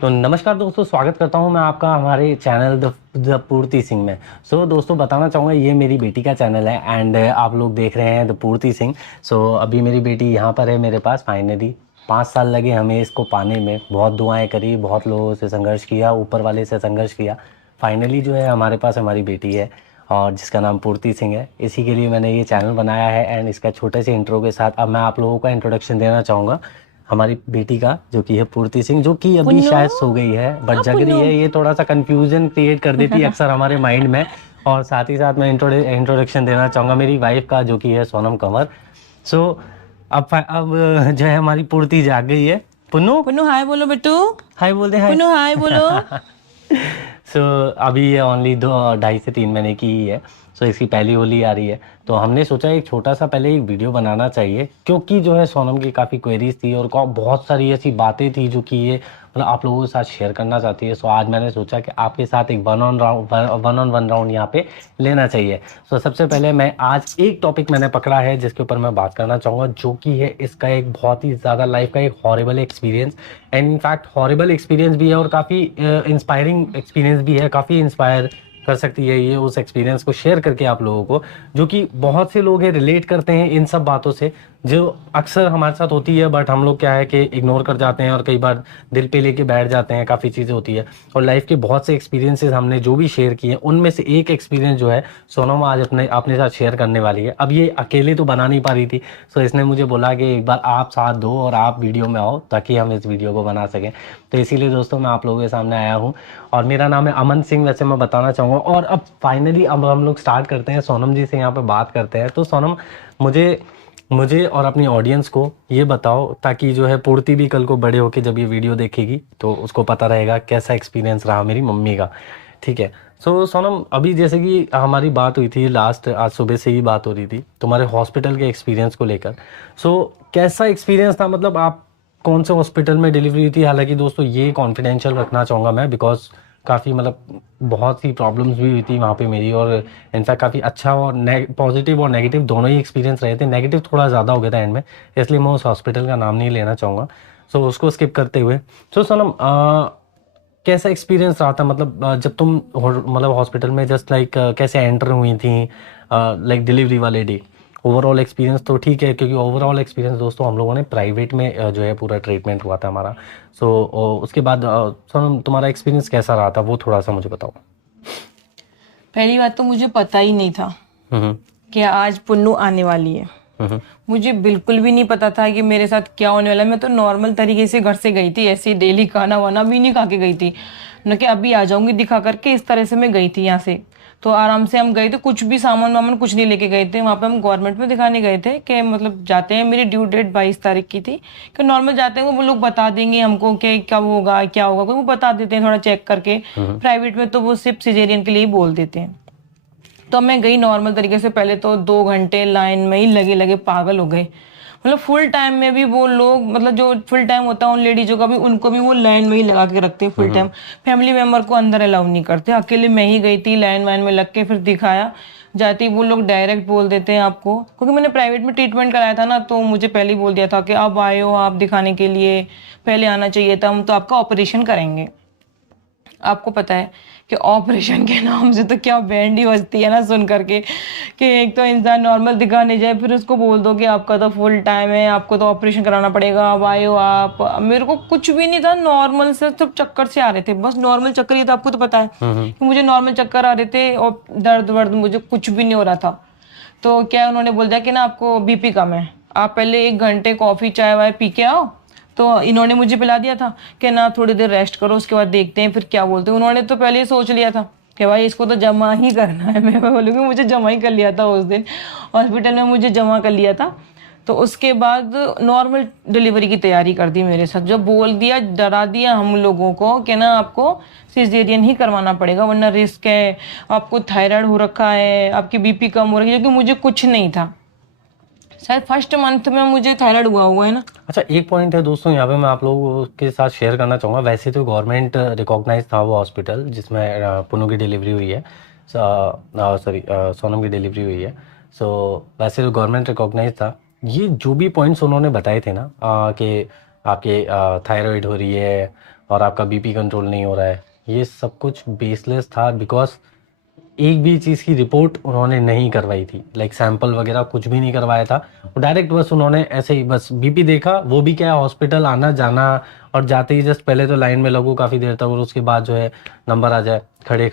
तो नमस्कार दोस्तों, स्वागत करता हूं मैं आपका हमारे चैनल द पूर्ति सिंह में। दोस्तों बताना चाहूँगा, ये मेरी बेटी का चैनल है एंड आप लोग देख रहे हैं द पूर्ति सिंह। अभी मेरी बेटी यहाँ पर है मेरे पास। फाइनली 5 साल लगे हमें इसको पाने में, बहुत दुआएं करी, बहुत लोगों से संघर्ष किया, ऊपर वाले से संघर्ष किया। फाइनली जो है हमारे पास हमारी बेटी है और जिसका नाम पूर्ति सिंह है। इसी के लिए मैंने ये चैनल बनाया है एंड इसका छोटे से इंट्रो के साथ अब मैं आप लोगों का इंट्रोडक्शन देना चाहूँगा हमारी बेटी का, जो कि है पूर्ति सिंह, जो कि अभी पुन्नू। शायद सो गई है बट हाँ जग रही पुन्नू। है। ये थोड़ा सा कंफ्यूजन क्रिएट कर देती है अक्सर हमारे माइंड में। और साथ ही साथ मैं इंट्रोडक्शन देना चाहूँगा मेरी वाइफ का, जो कि है सोनम कंवर। सो अब जो है हमारी पूर्ति जाग गई है। पुन्नू, पुन्नू हाय बोलो बेटू। हाय बोल दे, हाय। पुन्नू हाय बोलो। सो अभी ये ओनली 2 2.5 से 3 महीने की ही है। इसकी पहली होली आ रही है, तो हमने सोचा एक छोटा सा पहले एक वीडियो बनाना चाहिए, क्योंकि जो है सोनम की काफ़ी क्वेरीज थी और बहुत सारी ऐसी बातें थी जो कि ये मतलब आप लोगों के साथ शेयर करना चाहती है। आज मैंने सोचा कि आपके साथ एक वन ऑन वन राउंड यहाँ पे लेना चाहिए। सबसे पहले मैं आज एक टॉपिक मैंने पकड़ा है जिसके ऊपर मैं बात करना चाहूँगा, जो कि है इसका एक बहुत ही ज़्यादा लाइफ का एक horrible experience. And in fact horrible experience भी है और काफ़ी इंस्पायरिंग एक्सपीरियंस भी है। काफ़ी इंस्पायर कर सकती है ये उस एक्सपीरियंस को शेयर करके आप लोगों को, जो कि बहुत से लोग रिलेट करते हैं इन सब बातों से जो अक्सर हमारे साथ होती है, बट हम लोग क्या है कि इग्नोर कर जाते हैं और कई बार दिल पे लेके बैठ जाते हैं। काफ़ी चीज़ें होती है और लाइफ के बहुत से एक्सपीरियंसेस हमने जो भी शेयर किए, उनमें से एक एक्सपीरियंस जो है सोनम आज अपने साथ शेयर करने वाली है। अब ये अकेले तो बना नहीं पा रही थी, इसने मुझे बोला कि एक बार आप साथ दो और आप वीडियो में आओ ताकि हम इस वीडियो को बना सकें। तो इसीलिए दोस्तों मैं आप लोगों के सामने आया हूँ और मेरा नाम है अमन सिंह, वैसे मैं बताना चाहूँगा। और अब फाइनली अब हम लोग स्टार्ट करते हैं, सोनम जी से यहाँ पे बात करते हैं। तो सोनम, मुझे और अपनी ऑडियंस को ये बताओ, ताकि जो है पूर्ति भी कल को बड़े होके जब ये वीडियो देखेगी तो उसको पता रहेगा कैसा एक्सपीरियंस रहा मेरी मम्मी का। ठीक है। सोनम, अभी जैसे कि हमारी बात हुई थी लास्ट, आज सुबह से ही बात हो रही थी तुम्हारे हॉस्पिटल के एक्सपीरियंस को लेकर। कैसा एक्सपीरियंस था, मतलब आप कौन से हॉस्पिटल में डिलीवरी हुई थी? हालांकि दोस्तों ये कॉन्फिडेंशियल रखना चाहूँगा मैं, बिकॉज काफ़ी मतलब बहुत सी प्रॉब्लम्स भी हुई थी वहाँ पे मेरी, और इनफैक्ट काफ़ी अच्छा और पॉजिटिव और नेगेटिव दोनों ही एक्सपीरियंस रहे थे। नेगेटिव थोड़ा ज़्यादा हो गया था एंड में, इसलिए मैं उस हॉस्पिटल का नाम नहीं लेना चाहूँगा। उसको स्किप करते हुए सोनम, कैसा एक्सपीरियंस रहा था, मतलब जब तुम मतलब हॉस्पिटल में जस्ट लाइक कैसे एंटर हुई थी, लाइक डिलीवरी वाले डे? ओवरऑल एक्सपीरियंस तो ठीक है, क्योंकि ओवरऑल एक्सपीरियंस दोस्तों हम लोगों ने प्राइवेट में जो है पूरा ट्रीटमेंट हुआ था हमारा। उसके बाद सोनम, तुम्हारा एक्सपीरियंस कैसा रहा था, वो थोड़ा सा मुझे बताओ। पहली बात तो मुझे पता ही नहीं था कि आज पुन्नू आने वाली है। मुझे बिल्कुल भी नहीं पता था कि मेरे साथ क्या होने वाला है। मैं तो नॉर्मल तरीके से घर से गई थी, ऐसे डेली खाना वाना भी नहीं खा के गई थी, न कि अभी आ जाऊंगी दिखा करके, इस तरह से मैं गई थी यहाँ से। तो आराम से हम गए थे, कुछ भी सामान वामान कुछ नहीं लेके गए थे। वहाँ पे हम गवर्नमेंट में दिखाने गए थे कि मतलब जाते हैं, मेरी ड्यू डेट 22 तारीख की थी, कि नॉर्मल जाते हैं वो लोग बता देंगे हमको कि कब होगा क्या होगा, वो बता देते हैं थोड़ा चेक करके। प्राइवेट में तो वो सिर्फ सिजेरियन के लिए ही बोल देते हैं। तो मैं गई नॉर्मल तरीके से, पहले तो 2 घंटे लाइन में ही लगे लगे पागल हो गए। मतलब फुल टाइम में भी वो लोग, मतलब जो फुल टाइम होता है उन लेडीजों का भी, उनको भी वो लाइन में ही लगा के रखते हैं फुल टाइम। फैमिली मेंबर को अंदर अलाउ नहीं करते। अकेले मैं ही गई थी, लाइन वाइन में लग के फिर दिखाया। जाते ही वो लोग डायरेक्ट बोल देते हैं आपको, क्योंकि मैंने प्राइवेट में ट्रीटमेंट कराया था ना, तो मुझे पहले ही बोल दिया था कि अब आए हो आप दिखाने के लिए, पहले आना चाहिए था, हम तो आपका ऑपरेशन करेंगे। आपको पता है कि ऑपरेशन के नाम से तो क्या बैंड ही बजती है ना सुन करके, कि एक तो इंसान नॉर्मल दिखाने जाए, फिर उसको बोल दो कि आपका तो फुल टाइम है, आपको तो ऑपरेशन कराना पड़ेगा, अब आए हो आप। मेरे को कुछ भी नहीं था, नॉर्मल से सब चक्कर से आ रहे थे, बस नॉर्मल चक्कर ही था। आपको तो पता है कि मुझे नॉर्मल चक्कर आ रहे थे और दर्द वर्द मुझे कुछ भी नहीं हो रहा था। तो क्या उन्होंने बोल दिया कि ना आपको बीपी कम है, आप पहले 1 घंटे कॉफ़ी चाय वाय पी के आओ। तो इन्होंने मुझे पिला दिया था कि ना थोड़ी देर रेस्ट करो, उसके बाद देखते हैं फिर क्या बोलते हैं। उन्होंने तो पहले ही सोच लिया था कि भाई इसको तो जमा ही करना है। मैं बोलूँगी मुझे जमा ही कर लिया था उस दिन, हॉस्पिटल में मुझे जमा कर लिया था। तो उसके बाद नॉर्मल डिलीवरी की तैयारी कर दी मेरे साथ। जब बोल दिया, डरा दिया हम लोगों को कि ना आपको सिजेरियन ही करवाना पड़ेगा वरना रिस्क है, आपको थायराइड हो रखा है, आपकी बीपी कम हो रही है, क्योंकि मुझे कुछ नहीं था। शायद फर्स्ट मंथ में मुझे थायराइड हुआ है ना। अच्छा, एक पॉइंट है दोस्तों यहाँ पे मैं आप लोगों के साथ शेयर करना चाहूँगा। वैसे तो गवर्नमेंट रिकॉग्नाइज था वो हॉस्पिटल जिसमें पुन्नू की डिलीवरी हुई है, सॉरी सोनम की डिलीवरी हुई है। वैसे तो गवर्नमेंट रिकॉग्नाइज था। ये जो भी पॉइंट्स उन्होंने बताए थे ना कि आपके थायराइड हो रही है और आपका बीपी कंट्रोल नहीं हो रहा है, ये सब कुछ बेसलेस था, बिकॉज एक भी चीज़ की रिपोर्ट उन्होंने नहीं करवाई थी, लाइक सैंपल वगैरह कुछ भी नहीं करवाया था। डायरेक्ट बस उन्होंने ऐसे ही बस बीपी देखा, वो भी क्या हॉस्पिटल आना जाना, और जाते ही जस्ट पहले तो लाइन में लगो काफ़ी देर तक, और उसके बाद जो है नंबर आ जाए, खड़े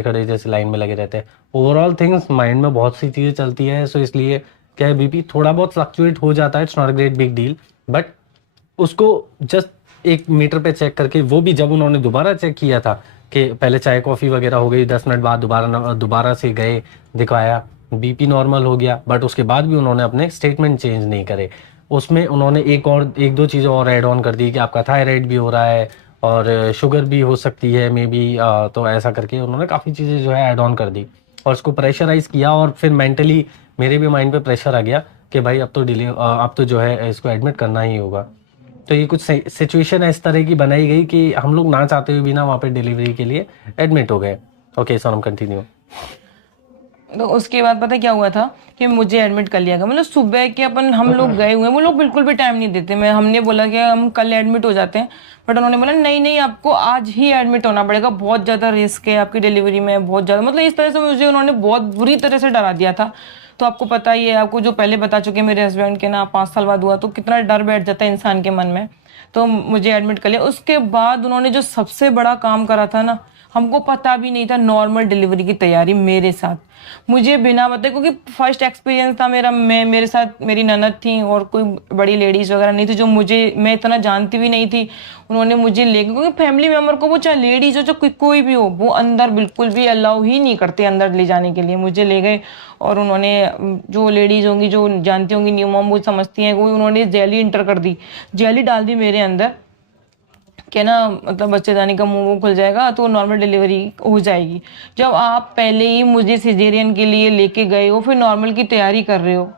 खड़े जैसे लाइन में लगे रहते हैं। ओवरऑल थिंग्स माइंड में बहुत सी चीज़ें चलती हैं, सो इसलिए क्या है, बीपी थोड़ा बहुत फ्लक्चुएट हो जाता है, it's not a great big deal, but उसको जस्ट एक मीटर पे चेक करके, वो भी जब उन्होंने दोबारा चेक किया था कि पहले चाय कॉफ़ी वगैरह हो गई, 10 मिनट बाद दोबारा से गए, दिखाया, बीपी नॉर्मल हो गया, बट उसके बाद भी उन्होंने अपने स्टेटमेंट चेंज नहीं करे। उसमें उन्होंने एक दो चीज़ें और ऐड ऑन कर दी कि आपका थायराइड भी हो रहा है और शुगर भी हो सकती है मे बी, तो ऐसा करके उन्होंने काफ़ी चीज़ें जो है ऐड ऑन कर दी और उसको प्रेशराइज किया। और फिर मेंटली मेरे भी माइंड पे प्रेशर आ गया कि भाई अब तो जो है इसको एडमिट करना ही होगा। तो ये कुछ सिचुएशन इस तरह की बनाई गई कि हम लोग ना चाहते हुए भी ना वहाँ पे डिलीवरी के लिए एडमिट हो गए। Okay Sonam, continue. तो उसके बाद पता क्या हुआ था कि मुझे एडमिट कर लिया गया, मतलब सुबह के अपन हम लोग गए हुए हैं, वो लोग बिल्कुल भी टाइम नहीं देते। हमने बोला कि हम कल एडमिट हो जाते हैं, बट उन्होंने बोला नहीं नहीं, आपको आज ही एडमिट होना पड़ेगा, बहुत ज़्यादा रिस्क है आपकी डिलीवरी में, बहुत ज़्यादा, मतलब इस तरह से मुझे उन्होंने बहुत बुरी तरह से डरा दिया था। तो आपको पता ही है, आपको जो पहले बता चुके मेरे हस्बैंड के ना 5 साल बाद हुआ, तो कितना डर बैठ जाता है इंसान के मन में। तो मुझे एडमिट कर लिया। उसके बाद उन्होंने जो सबसे बड़ा काम करा था ना, हमको पता भी नहीं था, नॉर्मल डिलीवरी की तैयारी मेरे साथ, मुझे बिना बताए, क्योंकि फर्स्ट एक्सपीरियंस था मेरा। मेरे साथ मेरी ननद थी और कोई बड़ी लेडीज वगैरह नहीं थी जो मैं इतना जानती भी नहीं थी। उन्होंने मुझे ले गए, क्योंकि फैमिली मेम्बर को, वो चाहे लेडीज हो चाहे कोई भी हो, वो अंदर बिल्कुल भी अलाउ ही नहीं करते अंदर ले जाने के लिए। मुझे ले गए और उन्होंने, जो लेडीज होंगी जो जानती होंगी नियम वो समझती हैं, वो उन्होंने जेली इंटर कर दी, जेली डाल दी मेरे अंदर कि ना, मतलब बच्चेदानी का मुंह खुल जाएगा तो नॉर्मल डिलीवरी हो जाएगी। जब आप पहले ही मुझे सिजेरियन के लिए लेके गए हो, फिर नॉर्मल की तैयारी कर रहे हो,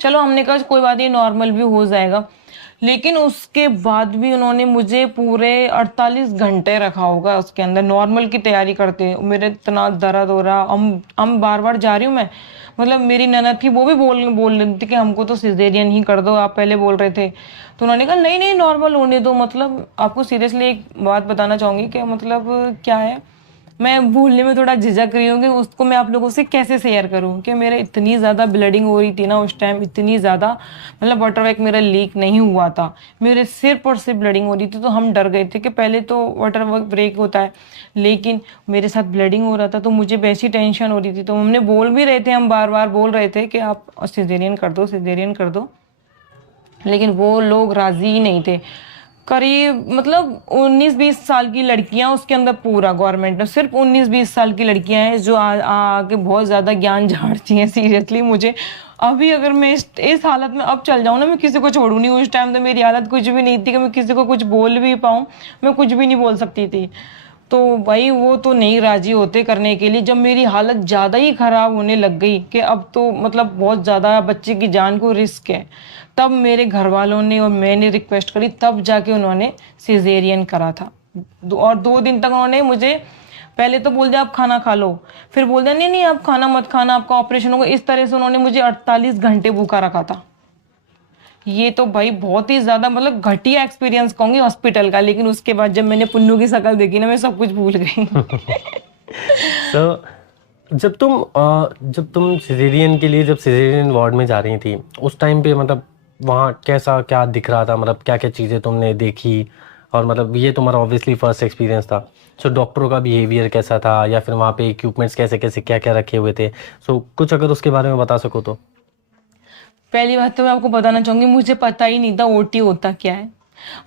चलो हमने कहा कोई बात नहीं, नॉर्मल भी हो जाएगा, लेकिन उसके बाद भी उन्होंने मुझे पूरे 48 घंटे रखा होगा उसके अंदर नॉर्मल की तैयारी करते। मेरे इतना दर्द हो रहा, हम बार बार जा रही हूँ मैं, मतलब मेरी ननद थी वो भी बोल रही थी कि हमको तो सिजेरियन ही कर दो, आप पहले बोल रहे थे। तो उन्होंने कहा नहीं नहीं, नॉर्मल होने दो। मतलब आपको सीरियसली एक बात बताना चाहूँगी कि मतलब क्या है, मैं भूलने में थोड़ा झिझक रही हूँ कि उसको मैं आप लोगों से कैसे शेयर करूँ कि मेरे इतनी ज़्यादा ब्लीडिंग हो रही थी ना उस टाइम, इतनी ज़्यादा, मतलब वाटर बैग मेरा लीक नहीं हुआ था, मेरे सिर पर से ब्लीडिंग हो रही थी। तो हम डर गए थे कि पहले तो वाटर बैग ब्रेक होता है, लेकिन मेरे साथ ब्लीडिंग हो रहा था, तो मुझे वैसी टेंशन हो रही थी। तो हमने बोल भी रहे थे, हम बार बार बोल रहे थे कि आप सिजेरियन कर दो, सिजेरियन कर दो, लेकिन वो लोग राज़ी ही नहीं थे। करीब मतलब 19-20 साल की लड़कियां उसके अंदर, पूरा गवर्नमेंट ने सिर्फ 19-20 साल की लड़कियां हैं जो आके बहुत ज़्यादा ज्ञान झाड़ती हैं। सीरियसली मुझे अभी अगर मैं इस हालत में अब चल जाऊँ ना, मैं किसी को छोड़ू नहीं। उस टाइम तो मेरी हालत कुछ भी नहीं थी कि मैं किसी को कुछ बोल भी पाऊँ, मैं कुछ भी नहीं बोल सकती थी। तो भाई वो तो नहीं राजी होते करने के लिए। जब मेरी हालत ज़्यादा ही ख़राब होने लग गई कि अब तो मतलब बहुत ज़्यादा बच्चे की जान को रिस्क है, तब मेरे घर वालों ने और मैंने रिक्वेस्ट करी, तब जाके उन्होंने सिजेरियन करा था। और 2 दिन तक उन्होंने मुझे पहले तो बोल दिया आप खाना खा लो, फिर बोल दिया नहीं नहीं आप खाना मत खाना, आपका ऑपरेशन होगा। इस तरह से उन्होंने मुझे 48 घंटे भूखा रखा था। ये तो भाई बहुत ही ज्यादा मतलब घटिया एक्सपीरियंस कहूंगी हॉस्पिटल का। लेकिन उसके बाद जब मैंने पुन्नू की शक्ल देखी ना, मैं सब कुछ भूल गई। तो जब तुम सिजेरियन के लिए, जब सिजेरियन वार्ड में जा रही थी, उस टाइम पे मतलब वहाँ कैसा क्या दिख रहा था, मतलब क्या क्या चीज़ें तुमने देखी, और मतलब ये तुम्हारा ऑब्वियसली फर्स्ट एक्सपीरियंस था, सो डॉक्टरों का बिहेवियर कैसा था, या फिर वहाँ पे इक्विपमेंट्स कैसे कैसे क्या क्या रखे हुए थे, सो कुछ अगर उसके बारे में बता सको तो। पहली बात तो मैं आपको बताना चाहूंगी, मुझे पता ही नहीं था ओटी होता क्या है।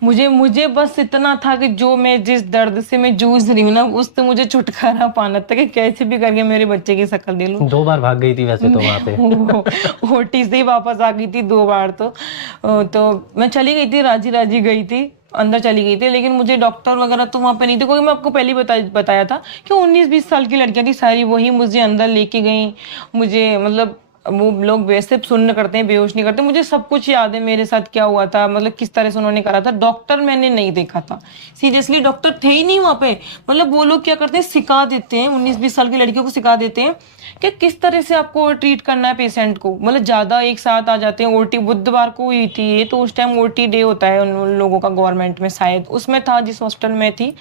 मुझे बस इतना था कि जो मैं जिस दर्द से मैं जूझ रही हूँ ना, उससे मुझे छुटकारा पाना था कि कैसे भी करके मेरे बच्चे की शक्ल दे लूँ। 2 बार भाग गई थी वैसे तो वहाँ पे। ओटी से ही वापस आ गई थी 2 बार। तो मैं चली गई थी, राजी राजी गई थी, अंदर चली गई थी, लेकिन मुझे डॉक्टर वगैरह तो वहाँ पे नहीं थे, क्योंकि मैं आपको पहले बताया था कि 19-20 साल की लड़कियां थी सारी, वही मुझे अंदर लेके गई। मुझे मतलब वो लोग वैसे सुन्न करते हैं, बेहोश नहीं करते। मुझे सब कुछ याद है मेरे साथ क्या हुआ था, मतलब किस तरह से उन्होंने करा था। डॉक्टर मैंने नहीं देखा था, सीरियसली डॉक्टर थे ही नहीं वहाँ पे। मतलब वो लोग क्या करते हैं, सिखा देते हैं, 19-20 साल की लड़कियों को सिखा देते हैं कि किस तरह से आपको ट्रीट करना है पेशेंट को। मतलब ज्यादा एक साथ आ जाते हैं। ओटी बुधवार को हुई थी ये, तो उस टाइम ओटी डे होता है उन लोगों का गवर्नमेंट में, शायद उसमें था जिस हॉस्पिटल में थी,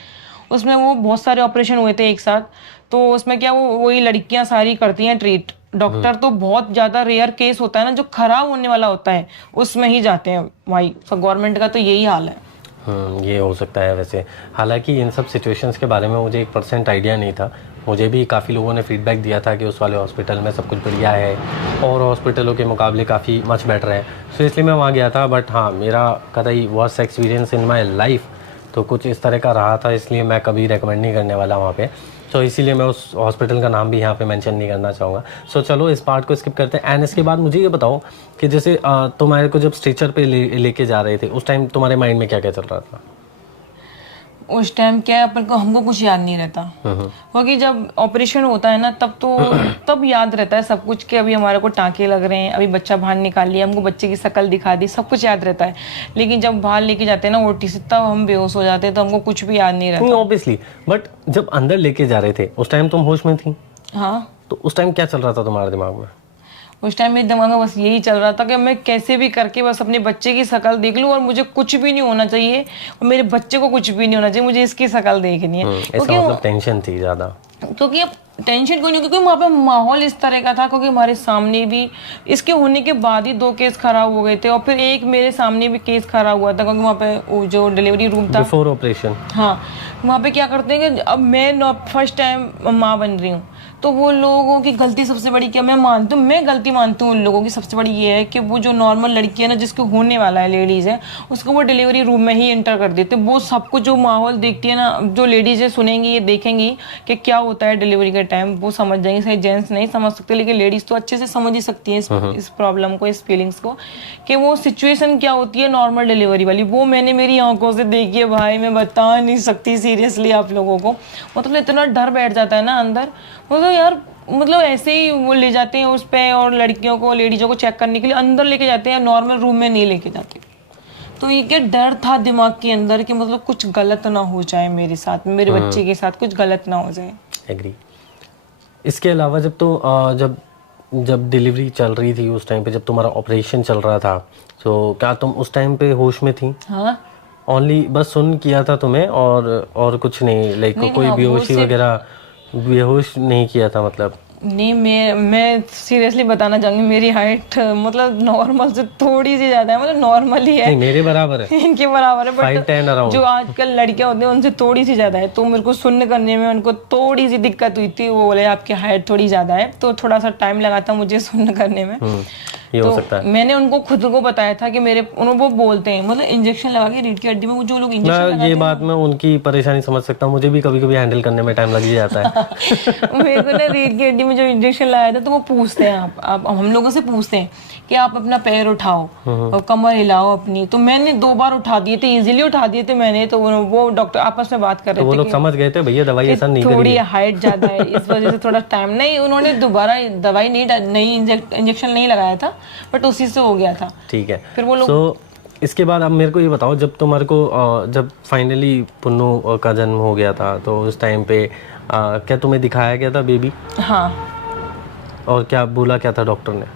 उसमें वो बहुत सारे ऑपरेशन हुए थे एक साथ। तो उसमें क्या वो वही लड़कियां सारी करती हैं ट्रीट। डॉक्टर तो बहुत ज्यादा रेयर केस होता है ना, जो खराब होने वाला होता है उसमें ही जाते हैं भाई। तो गवर्नमेंट का तो यही हाल है। ये हो सकता है वैसे। हालांकि इन सब सिचुएशंस के बारे में मुझे 1% आइडिया नहीं था। मुझे भी काफ़ी लोगों ने फीडबैक दिया था कि उस वाले हॉस्पिटल में सब कुछ बढ़िया है और हॉस्पिटलों के मुकाबले काफ़ी मच बेटर है, तो इसलिए मैं वहाँ गया था। बट हाँ, मेरा कतई worst experience in my life तो कुछ इस तरह का रहा था, इसलिए मैं कभी रेकमेंड नहीं करने वाला वहाँ पे। तो इसीलिए मैं उस हॉस्पिटल का नाम भी यहाँ पे मेंशन नहीं करना चाहूँगा। सो चलो इस पार्ट को स्किप करते हैं। एंड इसके बाद मुझे ये बताओ कि जैसे तुम्हारे को जब स्ट्रेचर पे लेके जा रहे थे, उस टाइम तुम्हारे माइंड में क्या क्या चल रहा था? उस टाइम क्या है, अपन को हमको कुछ याद नहीं रहता, क्योंकि जब ऑपरेशन होता है ना तब याद रहता है सब कुछ, कि अभी हमारे को टाँके लग रहे हैं, अभी बच्चा बाहर निकाल लिया, हमको बच्चे की शक्ल दिखा दी, सब कुछ याद रहता है। लेकिन जब बाहर लेके जाते हैं ना ओटी से, तब हम बेहोश हो जाते हैं, तो हमको कुछ भी याद नहीं रहता। ऑब्वियसली, बट जब अंदर लेके जा रहे थे उस टाइम तुम होश में थी? हाँ। तो उस टाइम क्या चल रहा था तुम्हारे दिमाग में? उस टाइम मेरे दिमाग में बस यही चल रहा था कि मैं कैसे भी करके बस अपने बच्चे की शक्ल देख लूं, और मुझे कुछ भी नहीं होना चाहिए और मेरे बच्चे को कुछ भी नहीं होना चाहिए, मुझे इसकी शक्ल देखनी है। ऐसा मतलब टेंशन थी ज्यादा? क्योंकि अब टेंशन क्यों नहीं, क्योंकि वहाँ पे माहौल इस तरह का था, क्योंकि हमारे सामने भी इसके होने के बाद ही 2 केस खराब हो गए थे, और फिर एक मेरे सामने भी केस खराब हुआ था, क्योंकि वहाँ पे वो जो डिलीवरी रूम था बिफोर ऑपरेशन। हाँ, वहाँ पे क्या करते हैं कि अब मैं फर्स्ट टाइम माँ बन रही हूँ, तो वो लोगों की गलती सबसे बड़ी क्या, मैं गलती मानती हूँ उन लोगों की सबसे बड़ी ये है कि वो जो नॉर्मल लड़की है ना, जिसको होने वाला है, लेडीज है, उसको वो डिलीवरी रूम में ही एंटर कर देते। वो सब कुछ जो माहौल देखती है ना, जो लेडीज है सुनेंगी, ये देखेंगी कि क्या होता है डिलीवरी के टाइम, वो समझ जाएंगे। सही जेंट्स नहीं समझ सकते, लेकिन लेडीज तो अच्छे से समझ ही सकती हैं इस प्रॉब्लम को, इस फीलिंग्स को, कि वो सिचुएशन क्या होती है नॉर्मल डिलीवरी वाली। वो मैंने मेरी आंखों से देखी है भाई, मैं बता नहीं सकती सीरियसली आप लोगों को। मतलब इतना डर बैठ जाता है ना अंदर, मतलब यार, मतलब ऐसे ही वो ले जाते हैं उस पे, और लड़कियों को, लेडीजों को चेक करने के लिए अंदर लेके जाते हैं, नॉर्मल रूम में नहीं लेके जाते। तो ये क्या डर था दिमाग के अंदर कि मतलब कुछ गलत ना हो जाए मेरे साथ, मेरे बच्चे के साथ कुछ गलत ना हो जाए। एग्री। इसके अलावा जब डिलीवरी चल रही थी उस टाइम पे, जब तुम्हारा ऑपरेशन चल रहा था, तो क्या तुम उस टाइम पे होश में थी? हाँ, ओनली बस सुन किया था तुम्हें और कुछ नहीं, लाइक कोई बेहोशी वगैरह बेहोश नहीं किया था मतलब? नहीं, मैं सीरियसली बताना चाहूंगी, मेरी हाइट मतलब नॉर्मल से थोड़ी सी ज्यादा है, मतलब नॉर्मल ही है। नहीं, मेरे बराबर है। इनके बराबर है, 5'10" बट जो आजकल लड़कियां होती हैं उनसे थोड़ी सी ज्यादा है। तो मेरे को सुनने करने में उनको थोड़ी सी दिक्कत हुई थी, वो बोले आपकी हाइट थोड़ी ज्यादा है, तो थोड़ा सा टाइम लगा था मुझे सुनने करने में। ये तो हो सकता है। मैंने उनको खुद को बताया था कि वो बोलते हैं, मतलब इंजेक्शन लगा के रीढ़ की हड्डी में, वो जो लोग इंजेक्शन लगाते हैं, ये बात मैं उनकी परेशानी समझ सकता हूँ, मुझे भी कभी कभी हैंडल करने में टाइम लग ही जाता है। मेरे को ना रीढ़ की हड्डी में जो इंजेक्शन लगाया था, तो वो पूछते हैं, आप हम लोगों से पूछते हैं कि आप अपना पैर उठाओ और कमर हिलाओ अपनी। तो मैंने 2 बार उठा दिए थे, इजीली उठा दिए थे मैंने। तो वो डॉक्टर आपस में बात कर रहे थे, वो लोग समझ गए थे भैया दवाई ऐसा नहीं थोड़ी हाइट ज्यादा है, इस वजह से थोड़ा टाइम नहीं, उन्होंने दोबारा दवाई नहीं इंजेक्शन नहीं लगाया था, बट उसी से हो गया था। ठीक है। फिर वो लोग इसके बाद अब मेरे को ये बताओ, जब तुम्हारे को जब फाइनली पुन्नू का जन्म हो गया था, तो उस टाइम पे क्या तुम्हें दिखाया गया था बेबी? हाँ। और क्या बोला क्या था डॉक्टर ने?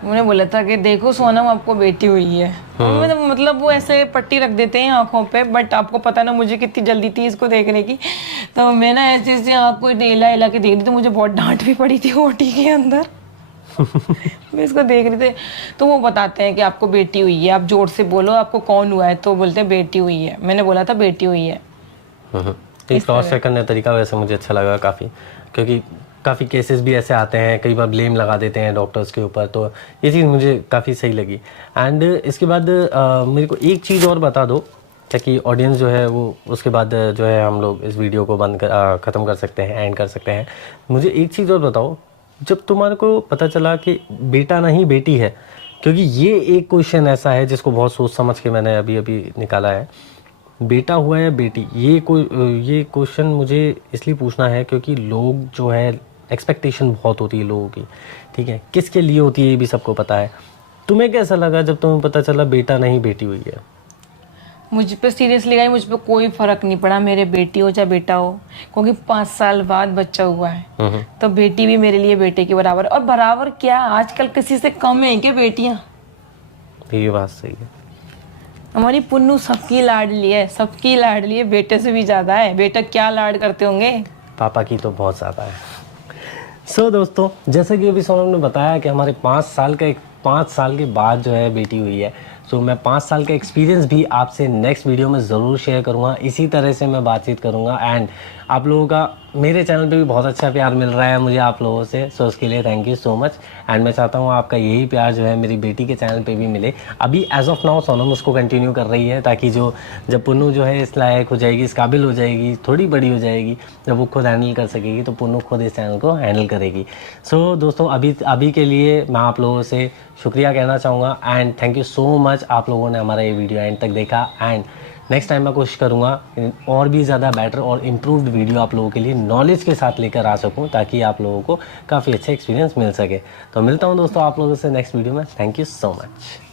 उन्होंने बोला था कि देखो सोनम, आपको बेटी हुई है। मतलब वो ऐसे पट्टी रख देते हैं आंखों पे, बट आपको पता ना मुझे कितनी जल्दी थी इसको देखने की। तो मैं ना ऐसे ऐसे आँख को हिला के देख रही थी, मुझे बहुत डांट भी पड़ी थी ओटी के अंदर। मैं इसको देख रही थी। तो वो बताते हैं कि आपको बेटी हुई है, आप जोर से बोलो आपको कौन हुआ है, तो बोलते हैं बेटी हुई है। मैंने बोला था बेटी हुई है। क्रॉस चेक करने का तरीका वैसे मुझे अच्छा लगा काफ़ी, क्योंकि काफ़ी केसेस भी ऐसे आते हैं, कई बार ब्लेम लगा देते हैं डॉक्टर्स के ऊपर, तो ये चीज़ मुझे काफ़ी सही लगी। एंड इसके बाद मेरे को एक चीज़ और बता दो, ताकि ऑडियंस जो है वो उसके बाद जो है हम लोग इस वीडियो को ख़त्म कर सकते हैं, एंड कर सकते हैं। मुझे एक चीज़ और बताओ, जब तुम्हारे को पता चला कि बेटा नहीं बेटी है, क्योंकि ये एक क्वेश्चन ऐसा है जिसको बहुत सोच समझ के मैंने अभी निकाला है, बेटा हुआ या बेटी, ये क्वेश्चन मुझे इसलिए पूछना है क्योंकि लोग जो है एक्सपेक्टेशन बहुत होती है लोगों की, ठीक है, किसके लिए होती है ये भी सबको पता है। तुम्हें कैसा लगा जब तुम्हें पता चला बेटा नहीं बेटी हुई है? मुझ पे सीरियसली गाइस मुझ पे कोई फर्क नहीं पड़ा, मेरे बेटी हो चाहे बेटा हो, क्योंकि 5 साल बाद बच्चा हुआ है तो बेटी भी मेरे लिए बेटे के बराबर। और बराबर क्या, आजकल किसी से कम है क्या बेटियां? ये बात सही है। हमारी पुन्नू सबकी लाडली है, सबकी लाडली है, बेटे से भी ज्यादा है। बेटा क्या लाड करते होंगे, पापा की तो बहुत ज़्यादा है। सो दोस्तों, जैसे कि अभी सोनम ने बताया कि हमारे 5 साल के बाद जो है बेटी हुई है। सो मैं 5 साल का एक्सपीरियंस भी आपसे नेक्स्ट वीडियो में ज़रूर शेयर करूँगा, इसी तरह से मैं बातचीत करूँगा। एंड आप लोगों का मेरे चैनल पे भी बहुत अच्छा प्यार मिल रहा है मुझे आप लोगों से, सो उसके लिए thank you so much. And मैं चाहता हूँ आपका यही प्यार जो है मेरी बेटी के चैनल पे भी मिले। अभी एज ऑफ नाउ सोनम उसको कंटिन्यू कर रही है, ताकि जब पुन्नू जो है इस लायक हो जाएगी, इस काबिल हो जाएगी, थोड़ी बड़ी हो जाएगी, जब वो खुद हैंडल कर सकेगी तो पुन्नू खुद इस चैनल को हैंडल करेगी। सो दोस्तों, अभी के लिए मैं आप लोगों से शुक्रिया कहना चाहूँगा and thank you so much आप लोगों ने हमारा ये वीडियो एंड तक देखा। एंड नेक्स्ट टाइम मैं कोशिश करूँगा और भी ज़्यादा बेटर और इम्प्रूव्ड वीडियो आप लोगों के लिए नॉलेज के साथ लेकर आ सकूँ, ताकि आप लोगों को काफ़ी अच्छा एक्सपीरियंस मिल सके। तो मिलता हूँ दोस्तों आप लोगों से नेक्स्ट वीडियो में। Thank you so much.